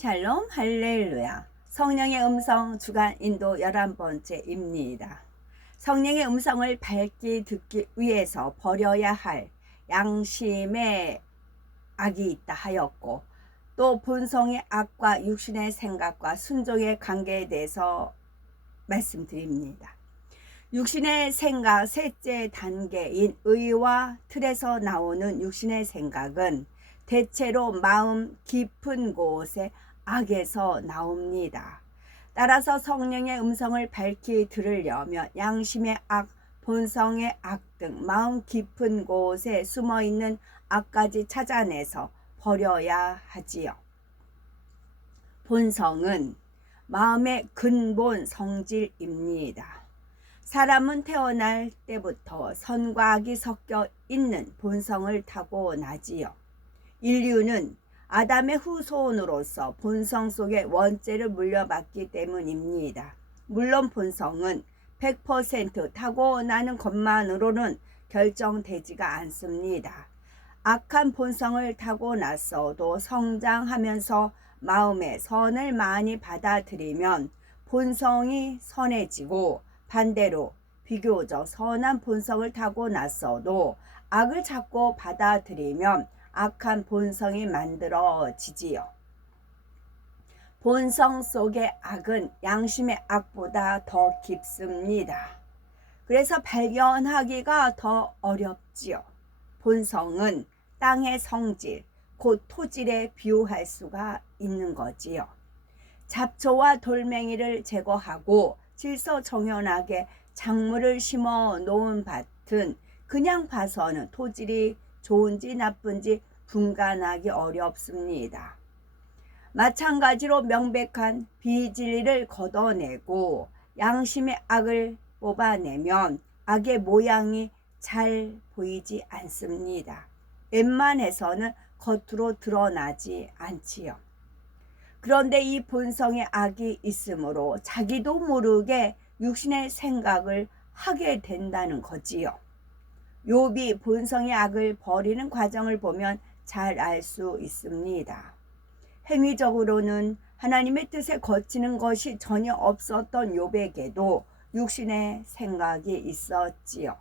샬롬 할렐루야. 성령의 음성 주간 인도 11번째입니다. 성령의 음성을 밝게 듣기 위해서 버려야 할 양심의 악이 있다 하였고, 또 본성의 악과 육신의 생각과 순종의 관계에 대해서 말씀드립니다. 육신의 생각 셋째 단계인 의와 틀에서 나오는 육신의 생각은 대체로 마음 깊은 곳에 악에서 나옵니다. 따라서 성령의 음성을 밝히 들으려면 양심의 악, 본성의 악 등 마음 깊은 곳에 숨어있는 악까지 찾아내서 버려야 하지요. 본성은 마음의 근본 성질입니다. 사람은 태어날 때부터 선과 악이 섞여 있는 본성을 타고나지요. 인류는 아담의 후손으로서 본성 속의 원죄를 물려받기 때문입니다. 물론 본성은 100% 타고나는 것만으로는 결정되지가 않습니다. 악한 본성을 타고났어도 성장하면서 마음에 선을 많이 받아들이면 본성이 선해지고, 반대로 비교적 선한 본성을 타고났어도 악을 자꾸 받아들이면 악한 본성이 만들어지지요. 본성 속의 악은 양심의 악보다 더 깊습니다. 그래서 발견하기가 더 어렵지요. 본성은 땅의 성질, 곧 토질에 비유할 수가 있는 거지요. 잡초와 돌멩이를 제거하고 질서정연하게 작물을 심어 놓은 밭은 그냥 봐서는 토질이 좋은지 나쁜지 분간하기 어렵습니다. 마찬가지로 명백한 비진리를 걷어내고 양심의 악을 뽑아내면 악의 모양이 잘 보이지 않습니다. 웬만해서는 겉으로 드러나지 않지요. 그런데 이 본성의 악이 있으므로 자기도 모르게 육신의 생각을 하게 된다는 거지요. 욥이 본성의 악을 버리는 과정을 보면 잘 알 수 있습니다. 행위적으로는 하나님의 뜻에 거치는 것이 전혀 없었던 욥에게도 육신의 생각이 있었지요.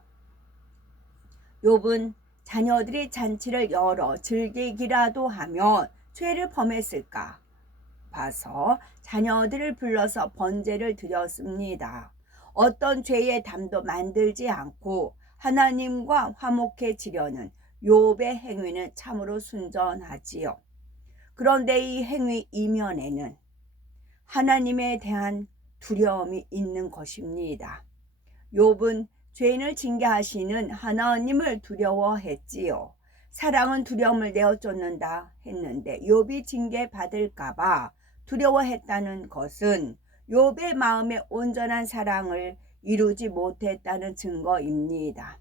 욥은 자녀들이 잔치를 열어 즐기기라도 하면 죄를 범했을까 봐서 자녀들을 불러서 번제를 드렸습니다. 어떤 죄의 담도 만들지 않고 하나님과 화목해지려는 욥의 행위는 참으로 순전하지요. 그런데 이 행위 이면에는 하나님에 대한 두려움이 있는 것입니다. 욥은 죄인을 징계하시는 하나님을 두려워했지요. 사랑은 두려움을 내어쫓는다 했는데 욥이 징계받을까 봐 두려워했다는 것은 욥의 마음에 온전한 사랑을 이루지 못했다는 증거입니다.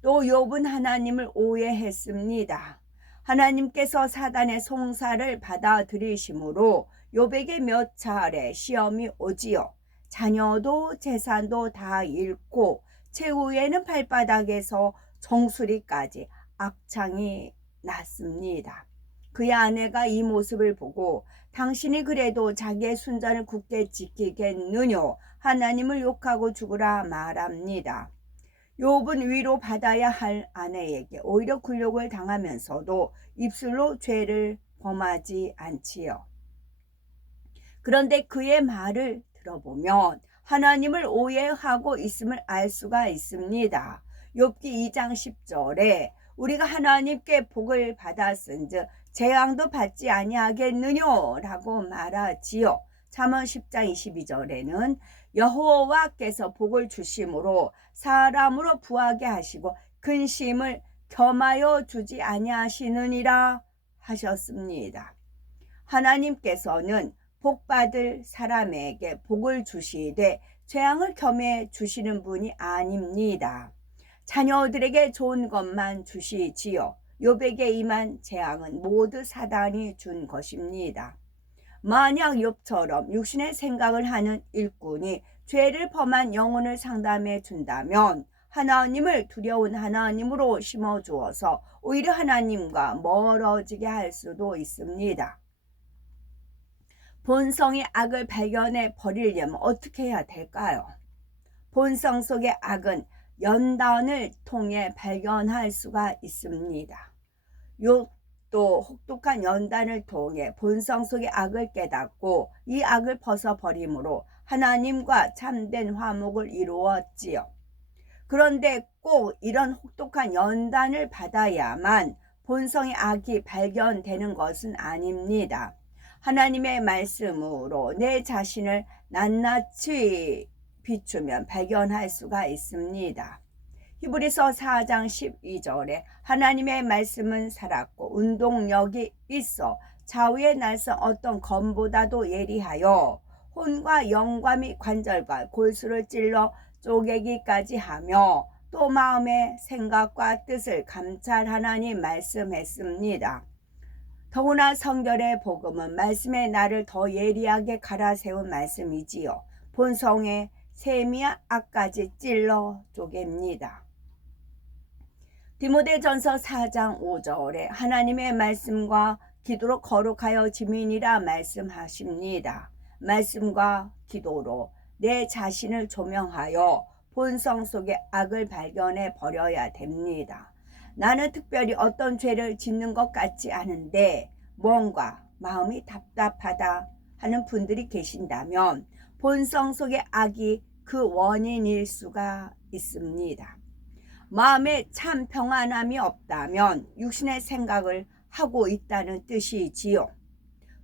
또 욥은 하나님을 오해했습니다. 하나님께서 사단의 송사를 받아들이심으로 욥에게 몇 차례 시험이 오지요. 자녀도 재산도 다 잃고 최후에는 발바닥에서 정수리까지 악창이 났습니다. 그의 아내가 이 모습을 보고 당신이 그래도 자기의 순전을 굳게 지키겠느냐 하나님을 욕하고 죽으라 말합니다. 욥은 위로받아야 할 아내에게 오히려 굴욕을 당하면서도 입술로 죄를 범하지 않지요. 그런데 그의 말을 들어보면 하나님을 오해하고 있음을 알 수가 있습니다. 욥기 2장 10절에 우리가 하나님께 복을 받았은즉 재앙도 받지 아니하겠느냐라고 말하지요. 잠언 10장 22절에는 여호와께서 복을 주심으로 사람으로 부하게 하시고 근심을 겸하여 주지 아니하시느니라 하셨습니다. 하나님께서는 복받을 사람에게 복을 주시되 재앙을 겸해 주시는 분이 아닙니다. 자녀들에게 좋은 것만 주시지요. 욥에게 임한 재앙은 모두 사단이 준 것입니다. 만약 욥처럼 육신의 생각을 하는 일꾼이 죄를 범한 영혼을 상담해 준다면 하나님을 두려운 하나님으로 심어주어서 오히려 하나님과 멀어지게 할 수도 있습니다. 본성의 악을 발견해 버리려면 어떻게 해야 될까요? 본성 속의 악은 연단을 통해 발견할 수가 있습니다. 욥도 혹독한 연단을 통해 본성 속의 악을 깨닫고 이 악을 벗어버림으로 하나님과 참된 화목을 이루었지요. 그런데 꼭 이런 혹독한 연단을 받아야만 본성의 악이 발견되는 것은 아닙니다. 하나님의 말씀으로 내 자신을 낱낱이 비추면 발견할 수가 있습니다. 히브리서 4장 12절에 하나님의 말씀은 살았고 운동력이 있어 좌우의 날선 어떤 검보다도 예리하여 혼과 영과 및 관절과 골수를 찔러 쪼개기까지 하며 또 마음의 생각과 뜻을 감찰하나니 말씀했습니다. 더구나 성결의 복음은 말씀의 나를 더 예리하게 갈아세운 말씀이지요. 본성의 세미한 악까지 찔러 쪼갭니다. 디모데전서 4장 5절에 하나님의 말씀과 기도로 거룩하여 지민이라 말씀하십니다. 말씀과 기도로 내 자신을 조명하여 본성 속의 악을 발견해 버려야 됩니다. 나는 특별히 어떤 죄를 짓는 것 같지 않은데 뭔가 마음이 답답하다 하는 분들이 계신다면 본성 속의 악이 그 원인일 수가 있습니다. 마음에 참 평안함이 없다면 육신의 생각을 하고 있다는 뜻이지요.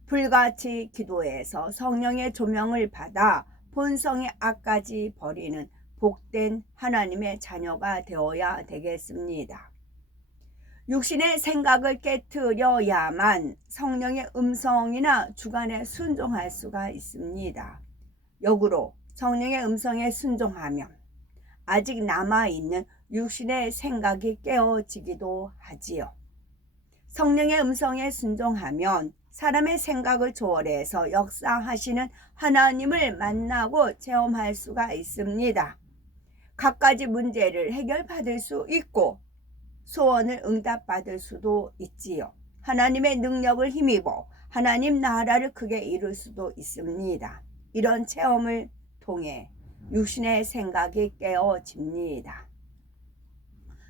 불같이 기도해서 성령의 조명을 받아 본성의 악까지 버리는 복된 하나님의 자녀가 되어야 되겠습니다. 육신의 생각을 깨트려야만 성령의 음성이나 주관에 순종할 수가 있습니다. 역으로 성령의 음성에 순종하면 아직 남아있는 육신의 생각이 깨어지기도 하지요. 성령의 음성에 순종하면 사람의 생각을 초월해서 역사하시는 하나님을 만나고 체험할 수가 있습니다. 갖가지 문제를 해결받을 수 있고 소원을 응답받을 수도 있지요. 하나님의 능력을 힘입어 하나님 나라를 크게 이룰 수도 있습니다. 이런 체험을 통해 육신의 생각이 깨어집니다.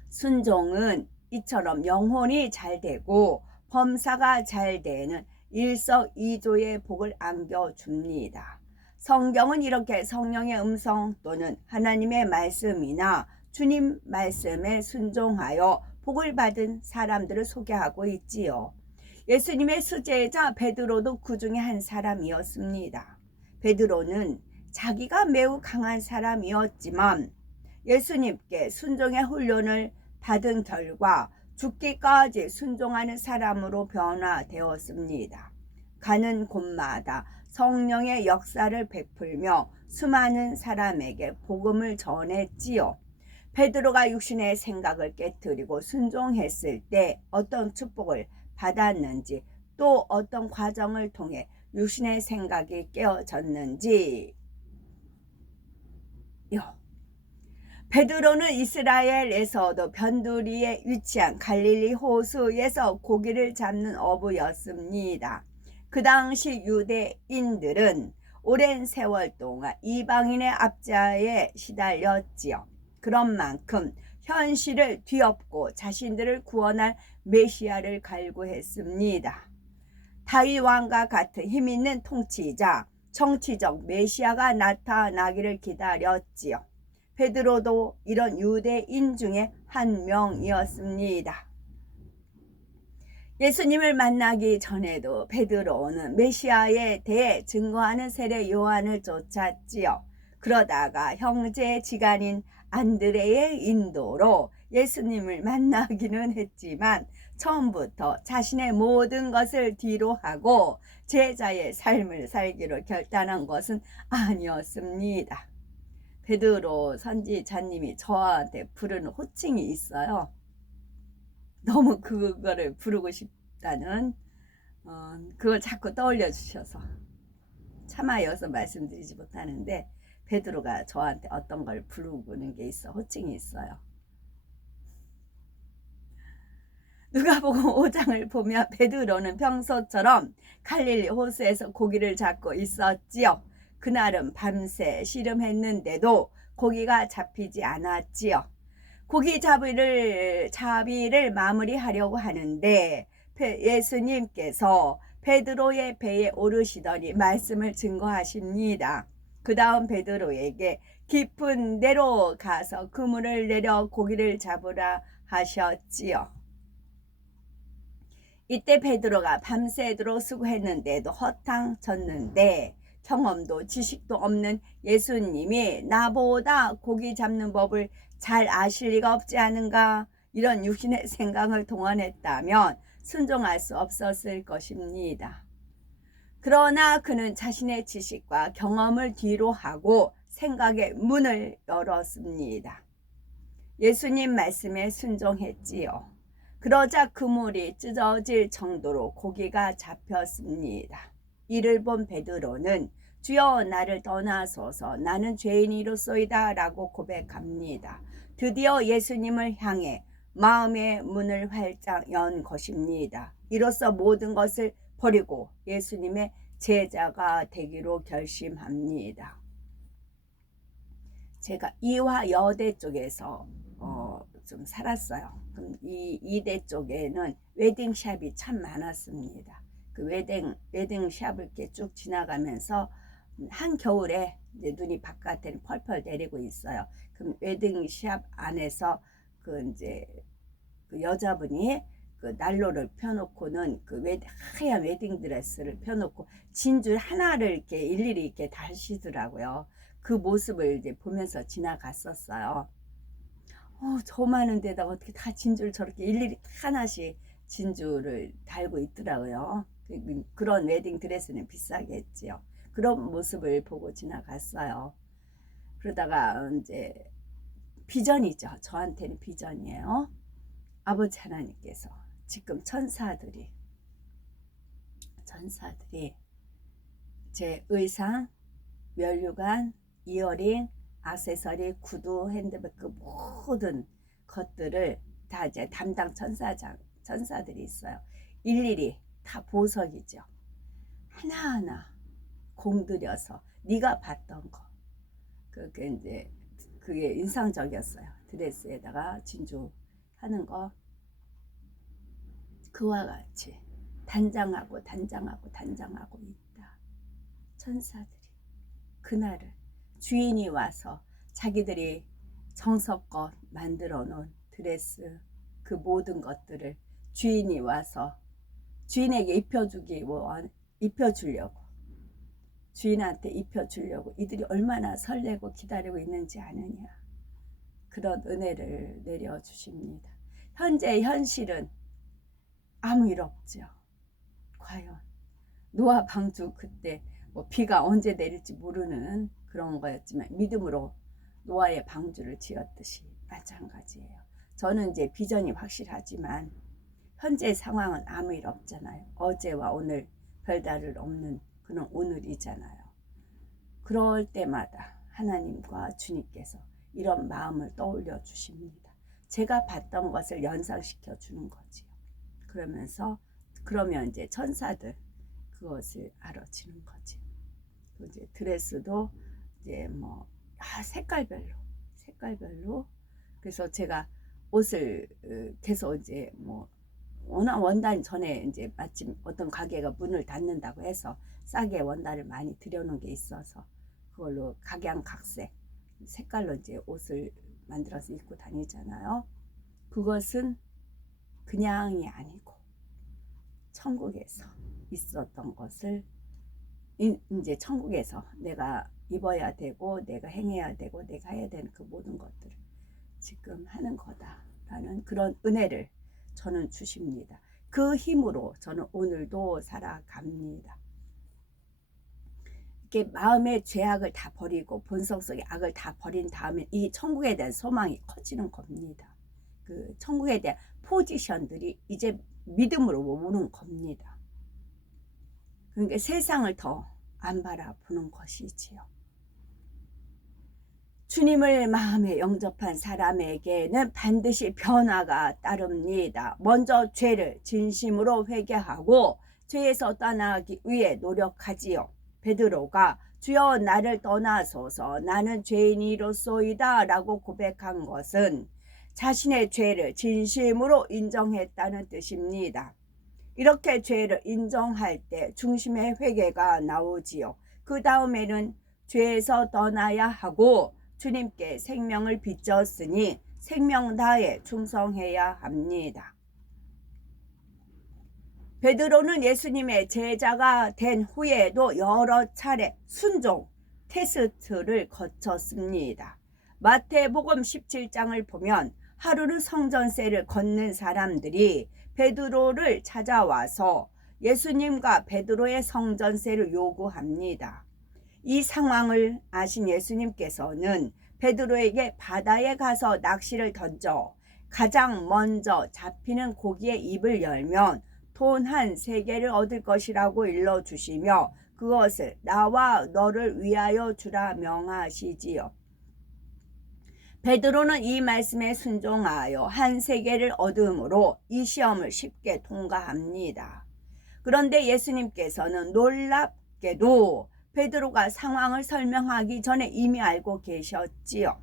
순종은 이처럼 영혼이 잘 되고 범사가 잘 되는 일석이조의 복을 안겨줍니다. 성경은 이렇게 성령의 음성 또는 하나님의 말씀이나 주님 말씀에 순종하여 복을 받은 사람들을 소개하고 있지요. 예수님의 수제자 베드로도 그 중에 한 사람이었습니다. 베드로는 자기가 매우 강한 사람이었지만 예수님께 순종의 훈련을 받은 결과 죽기까지 순종하는 사람으로 변화되었습니다. 가는 곳마다 성령의 역사를 베풀며 수많은 사람에게 복음을 전했지요. 베드로가 육신의 생각을 깨뜨리고 순종했을 때 어떤 축복을 받았는지 또 어떤 과정을 통해 육신의 생각이 깨어졌는지 베드로는 이스라엘에서도 변두리에 위치한 갈릴리 호수에서 고기를 잡는 어부였습니다. 그 당시 유대인들은 오랜 세월 동안 이방인의 압제에 시달렸지요. 그런 만큼 현실을 뒤엎고 자신들을 구원할 메시아를 갈구했습니다. 다윗 왕과 같은 힘있는 통치자, 정치적 메시아가 나타나기를 기다렸지요. 베드로도 이런 유대인 중에 한 명이었습니다. 예수님을 만나기 전에도 베드로는 메시아에 대해 증거하는 세례 요한을 쫓았지요. 그러다가 형제 지간인 안드레의 인도로 예수님을 만나기는 했지만 처음부터 자신의 모든 것을 뒤로 하고 제자의 삶을 살기로 결단한 것은 아니었습니다. 베드로 선지자님이 저한테 부르는 호칭이 있어요. 너무 그거를 부르고 싶다는 그걸 자꾸 떠올려 주셔서 참아여서 말씀드리지 못하는데 베드로가 저한테 어떤 걸 부르는 게 있어, 호칭이 있어요. 누가복음 5장을 보면 베드로는 평소처럼 갈릴리 호수에서 고기를 잡고 있었지요. 그날은 밤새 씨름했는데도 고기가 잡히지 않았지요. 고기 잡이를 마무리하려고 하는데 예수님께서 베드로의 배에 오르시더니 말씀을 증거하십니다. 그 다음 베드로에게 깊은 데로 가서 그물을 내려 고기를 잡으라 하셨지요. 이때 베드로가 밤새도록 수고했는데도 허탕쳤는데 경험도 지식도 없는 예수님이 나보다 고기 잡는 법을 잘 아실 리가 없지 않은가, 이런 육신의 생각을 동원했다면 순종할 수 없었을 것입니다. 그러나 그는 자신의 지식과 경험을 뒤로 하고 생각의 문을 열었습니다. 예수님 말씀에 순종했지요. 그러자 그물이 찢어질 정도로 고기가 잡혔습니다. 이를 본 베드로는 주여 나를 떠나소서 나는 죄인이로소이다 라고 고백합니다. 드디어 예수님을 향해 마음의 문을 활짝 연 것입니다. 이로써 모든 것을 버리고 예수님의 제자가 되기로 결심합니다. 제가 이화 여대 쪽에서 좀 살았어요. 그럼 이 이대 쪽에는 웨딩샵이 참 많았습니다. 그 웨딩샵을 이렇게 쭉 지나가면서 한겨울에 이제 눈이 바깥에는 펄펄 내리고 있어요. 그럼 웨딩샵 안에서 이제 그 여자분이 그 난로를 펴놓고는 하얀 웨딩 드레스를 펴놓고 진줄 하나를 이렇게 일일이 이렇게 다시더라고요. 그 모습을 이제 보면서 지나갔었어요. 저 많은 데다가 어떻게 다 진줄 저렇게 일일이 하나씩 진줄을 달고 있더라고요. 그런 웨딩 드레스는 비싸겠지요. 그런 모습을 보고 지나갔어요. 그러다가 이제 비전이죠. 저한테는 비전이에요. 아버지 하나님께서 지금 천사들이 제 의상, 면류관, 이어링, 액세서리, 구두, 핸드백 그 모든 것들을 다 이제 담당 천사들이 있어요. 일일이 다 보석이죠. 하나하나 공들여서 네가 봤던 거. 그게 인상적이었어요. 드레스에다가 진주 하는 거. 그와 같이 단장하고 있다. 천사들이 그날을 주인이 와서 자기들이 정성껏 만들어 놓은 드레스 그 모든 것들을 주인이 와서 주인에게 입혀주려고 주인한테 입혀주려고 이들이 얼마나 설레고 기다리고 있는지 아느냐. 그런 은혜를 내려주십니다. 현실은 아무 일 없죠. 과연 노아 방주 그때 비가 언제 내릴지 모르는 그런 거였지만 믿음으로 노아의 방주를 지었듯이 마찬가지예요. 저는 이제 비전이 확실하지만 현재 상황은 아무 일 없잖아요. 어제와 오늘 별다를 없는 그런 오늘이잖아요. 그럴 때마다 하나님과 주님께서 이런 마음을 떠올려 주십니다. 제가 봤던 것을 연상시켜 주는 거지요. 그러면 이제 천사들 그것을 알아채는 거지. 이제 드레스도 이제 색깔별로 그래서 제가 옷을 계속 이제 워낙 원단 전에 이제 마침 어떤 가게가 문을 닫는다고 해서 싸게 원단을 많이 들여놓은 게 있어서 그걸로 각양각색 색깔로 이제 옷을 만들어서 입고 다니잖아요. 그것은 그냥이 아니고 천국에서 있었던 것을 이제 천국에서 내가 입어야 되고 내가 행해야 되고 내가 해야 되는 그 모든 것들을 지금 하는 거다라는 그런 은혜를 저는 주십니다. 그 힘으로 저는 오늘도 살아갑니다. 이렇게 마음의 죄악을 다 버리고 본성 속의 악을 다 버린 다음에 이 천국에 대한 소망이 커지는 겁니다. 그 천국에 대한 포지션들이 이제 믿음으로 오는 겁니다. 그러니까 세상을 더 안 바라보는 것이지요. 주님을 마음에 영접한 사람에게는 반드시 변화가 따릅니다. 먼저 죄를 진심으로 회개하고 죄에서 떠나기 위해 노력하지요. 베드로가 주여 나를 떠나소서 나는 죄인이로소이다 라고 고백한 것은 자신의 죄를 진심으로 인정했다는 뜻입니다. 이렇게 죄를 인정할 때 중심의 회개가 나오지요. 그 다음에는 죄에서 떠나야 하고 주님께 생명을 빚졌으니 생명 다해 충성해야 합니다. 베드로는 예수님의 제자가 된 후에도 여러 차례 순종 테스트를 거쳤습니다. 마태복음 17장을 보면 하루는 성전세를 걷는 사람들이 베드로를 찾아와서 예수님과 베드로의 성전세를 요구합니다. 이 상황을 아신 예수님께서는 베드로에게 바다에 가서 낚시를 던져 가장 먼저 잡히는 고기의 입을 열면 돈 한 3개를 얻을 것이라고 일러주시며 그것을 나와 너를 위하여 주라 명하시지요. 베드로는 이 말씀에 순종하여 한 3개를 얻음으로 이 시험을 쉽게 통과합니다. 그런데 예수님께서는 놀랍게도 베드로가 상황을 설명하기 전에 이미 알고 계셨지요.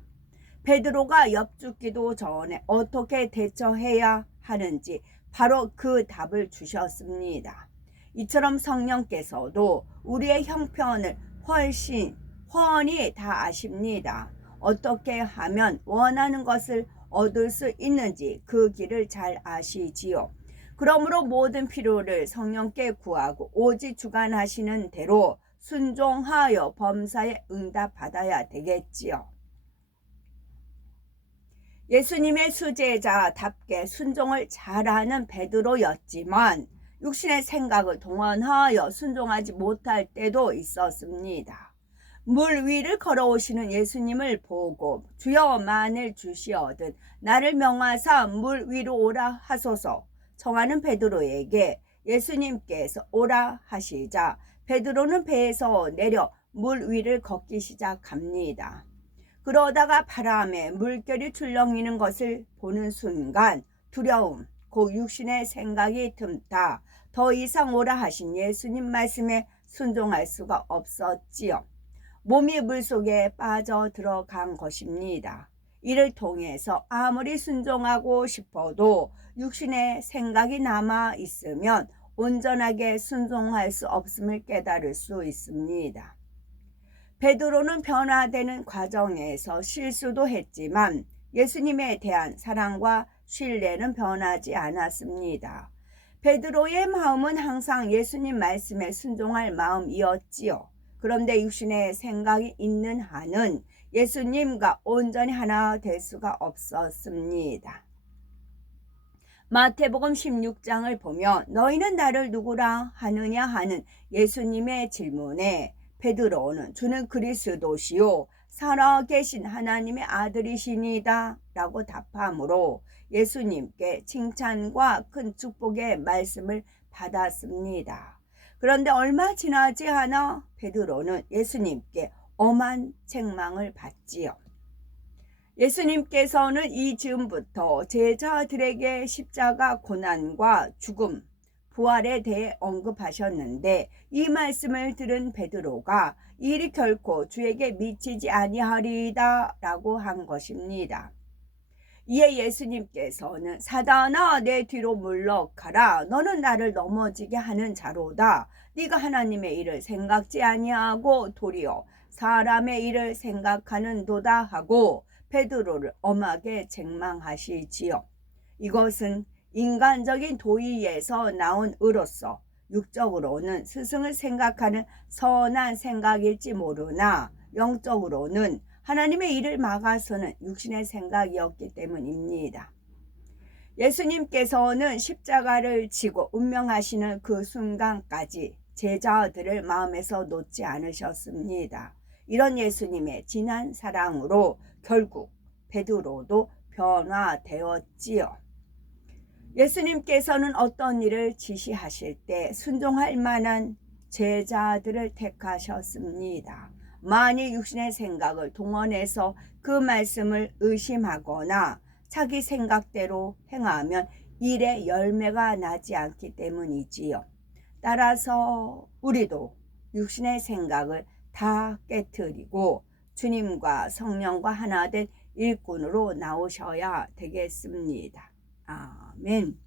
베드로가 엽죽기도 전에 어떻게 대처해야 하는지 바로 그 답을 주셨습니다. 이처럼 성령께서도 우리의 형편을 훨씬 훤히 다 아십니다. 어떻게 하면 원하는 것을 얻을 수 있는지 그 길을 잘 아시지요. 그러므로 모든 필요를 성령께 구하고 오직 주관하시는 대로 순종하여 범사에 응답받아야 되겠지요. 예수님의 수제자답게 순종을 잘하는 베드로였지만 육신의 생각을 동원하여 순종하지 못할 때도 있었습니다. 물 위를 걸어오시는 예수님을 보고 주여 만일 주시어든 나를 명하사 물 위로 오라 하소서 청하는 베드로에게 예수님께서 오라 하시자 베드로는 배에서 내려 물 위를 걷기 시작합니다. 그러다가 바람에 물결이 출렁이는 것을 보는 순간 두려움, 곧 육신의 생각이 틈타 더 이상 오라 하신 예수님 말씀에 순종할 수가 없었지요. 몸이 물속에 빠져 들어간 것입니다. 이를 통해서 아무리 순종하고 싶어도 육신의 생각이 남아 있으면 온전하게 순종할 수 없음을 깨달을 수 있습니다. 베드로는 변화되는 과정에서 실수도 했지만 예수님에 대한 사랑과 신뢰는 변하지 않았습니다. 베드로의 마음은 항상 예수님 말씀에 순종할 마음이었지요. 그런데 육신의 생각이 있는 한은 예수님과 온전히 하나 될 수가 없었습니다. 마태복음 16장을 보면 너희는 나를 누구라 하느냐 하는 예수님의 질문에 베드로는 주는 그리스도시요 살아계신 하나님의 아들이시니다 라고 답하므로 예수님께 칭찬과 큰 축복의 말씀을 받았습니다. 그런데 얼마 지나지 않아 베드로는 예수님께 엄한 책망을 받지요. 예수님께서는 이즈음부터 제자들에게 십자가 고난과 죽음, 부활에 대해 언급하셨는데 이 말씀을 들은 베드로가 일이 결코 주에게 미치지 아니하리이다 라고 한 것입니다. 이에 예수님께서는 사단아 내 뒤로 물러가라 너는 나를 넘어지게 하는 자로다. 네가 하나님의 일을 생각지 아니하고 도리어 사람의 일을 생각하는도다 하고 베드로를 엄하게 책망하시지요. 이것은 인간적인 도의에서 나온 의로서 육적으로는 스승을 생각하는 선한 생각일지 모르나 영적으로는 하나님의 일을 막아서는 육신의 생각이었기 때문입니다. 예수님께서는 십자가를 지고 운명하시는 그 순간까지 제자들을 마음에서 놓지 않으셨습니다. 이런 예수님의 진한 사랑으로 결국 베드로도 변화되었지요. 예수님께서는 어떤 일을 지시하실 때 순종할 만한 제자들을 택하셨습니다. 만일 육신의 생각을 동원해서 그 말씀을 의심하거나 자기 생각대로 행하면 일의 열매가 나지 않기 때문이지요. 따라서 우리도 육신의 생각을 다 깨트리고 주님과 성령과 하나 된 일꾼으로 나오셔야 되겠습니다. 아멘.